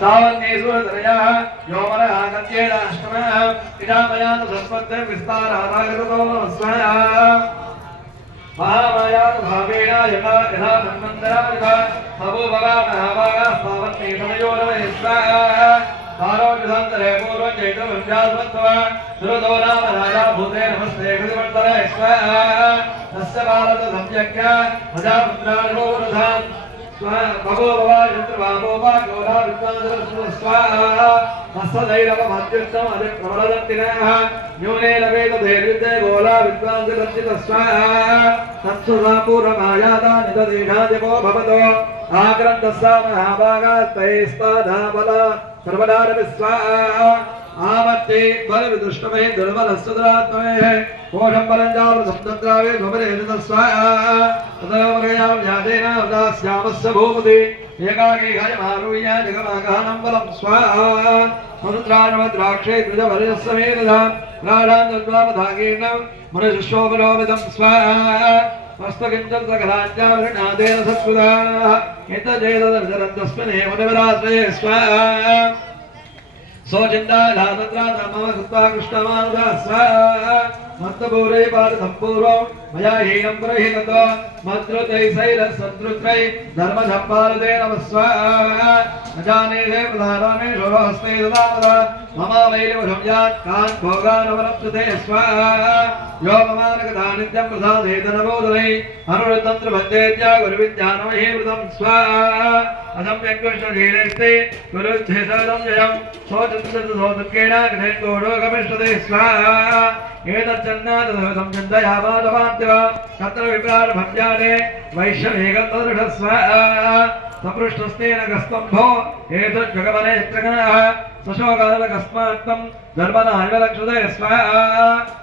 सावन्नेश्वरतनयः योमनः गत्येनाष्टमः इदामयानु संस्पत्ते विस्तारारागतो स्वाहा महामायानुभावेन यथा यथा मन्मन्दरायः सबो भगामहाभागा सावन्नेशनयोरवः स्वाहा आरोग्यसन्तरे पूर्वं चैत्रविद्यास्मत्व सुरतो नाम राजा भूते नमस्ते कृतिवर्तने स्वाहा तस्य भारत सम्यक् प्रजापुत्राणोरुधान् भगो भवा यन्त्रभावोपा गौरा विद्वांसरस्व स्वाहा हस्तदैरवमत्युक्तम् अधिप्रबलदन्तिनः न्यूने लभेत धैर्युद्धे गोला विद्वांसरचित स्वाहा तत्सुधा पूर्वमायाता नितदेशादिपो भवतो आक्रन्तस्सा महाभागास्तैस्ताधाबला सर्वदारपि स्वाहा आमत्ते बलविदुष्टमे दुर्बलस्तुरात्मने कोशं बलञ्जाल सप्तद्रावे भवरेत स्वाहा तदमगयां यादेन उदास्यामस्य भूपति एकाकी हरिमारुह्य जगमागहनं बलं स्वाहा मनुद्राणवद्राक्षे द्विजवरजस्समेतधा राढान्दद्वापधाकीर्णं मुनिशिष्योपरोमितं स्वाहा मस्तकिञ्चन सकलाञ्चावृणादेन सत्कृताः एतजेतदर्शरन्तस्मिन्नेव निवराश्रये स्वाहा सोचिंदा धातुत्रा नमः कृत्वा कृष्णमानुदा स्वाहा मत्तपूरे पारसम्पूर्वं मया हीनं प्रहिततो मद्रुतैसैरसद्रुत्रै धर्मधम्पालते नमः स्वाहा अजानेदे प्रधारामे शोभहस्ते ददामदा मम वैरिवशं यात् कान् भोगानवरप्सते स्वाहा यो ममानगदानित्यं प्रसादेत नवोदरै अनुवृत्तं त्रिभद्रेत्या गुरुविद्यानमहीवृतं स्वाहा असम्यक्कृष्णशीलेस्ते गुरुच्छेदं जयं सोचन्द्रसोदकेणाग्नेन्दोडोगमिष्टते स्वाहा एतच्चन्नादधोतं चिन्तयामादवान्तिव तत्र विप्रारभव्याने वैश्यवेगं तदृढ स्वाहा सपृष्टस्तेन गस्तम्भो एतज्जगमने चित्रगणः सशोकालकस्मात्तं धर्मनायवलक्षते स्वाहा